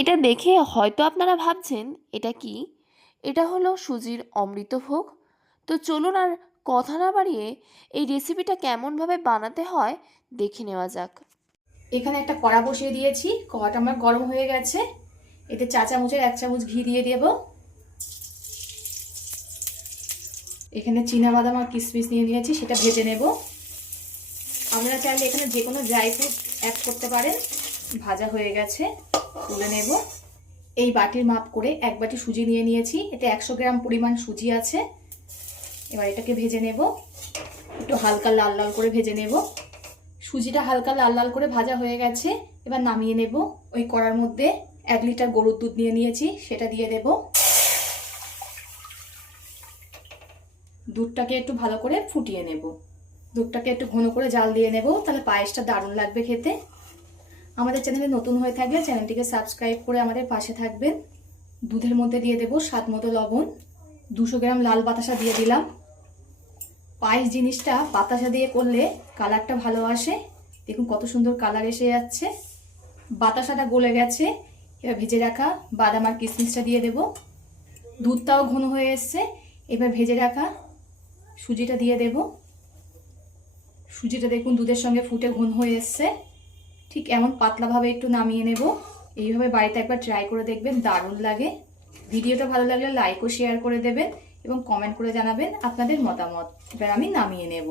এটা দেখে হয়তো আপনারা ভাবছেন, এটা কি? এটা হলো সুজির অমৃতভোগ তো চলুন আর কথা না বাড়িয়ে এই রেসিপিটা কেমনভাবে বানাতে হয় দেখে নেওয়া যাক। এখানে একটা কড়া বসিয়ে দিয়েছি, কড়াটা আমার গরম হয়ে গেছে। এতে চা চামচের এক চামচ ঘি দিয়ে দেব। এখানে বাদাম আর কিশমিশ নিয়ে নিয়েছি, সেটা ভেজে নেব। আপনারা চাইলে এখানে যে কোনো ড্রাই ফ্রুট অ্যাড করতে পারেন, ভাজা হয়ে গেছে। তুলে নেব। এই বাটির মাপ করে এক বাটি সুজি নিয়ে নিয়েছি। এতে একশো গ্রাম পরিমাণ সুজি আছে। এবার এটাকে ভেজে নেব। একটু হালকা লাল লাল করে ভেজে নেব। সুজিটা হালকা লাল লাল করে ভাজা হয়ে গেছে। এবার নামিয়ে নেব। ওই কড়ার মধ্যে এক লিটার গরুর দুধ নিয়ে নিয়েছি। সেটা দিয়ে দেব। দুধটাকে একটু ভালো করে ফুটিয়ে নেব। দুধটাকে একটু ঘন করে জাল দিয়ে নেব। তাহলে পায়েসটা দারুণ লাগবে খেতে। আমাদের চ্যানেলে নতুন হয়ে থাকলে চ্যানেলটিকে সাবস্ক্রাইব করে আমাদের পাশে থাকবেন। দুধের মধ্যে দিয়ে দেব স্বাদ মতো লবণ। দুশো গ্রাম লাল বাতাসা দিয়ে দিলাম। পায়েস জিনিসটা বাতাসা দিয়ে করলে কালারটা ভালো আসে। দেখুন কত সুন্দর কালার এসে যাচ্ছে। বাতাসাটা গলে গেছে। এবার ভেজে রাখা বাদাম আর কিশমিশটা দিয়ে দেব। দুধটাও ঘন হয়ে এসছে। এবার ভেজে রাখা সুজিটা দিয়ে দেব। সুজিটা দেখুন দুধের সঙ্গে ফুটে ঘন হয়ে এসছে। ঠিক এমন পাতলাভাবে একটু নামিয়ে নেব। এইভাবে বাড়িতে একবার ট্রাই করে দেখবেন, দারুণ লাগে। ভিডিওটা ভালো লাগলে লাইক ও শেয়ার করে দেবেন এবং কমেন্ট করে জানাবেন আপনাদের মতামত। এবার আমি নামিয়ে নেব।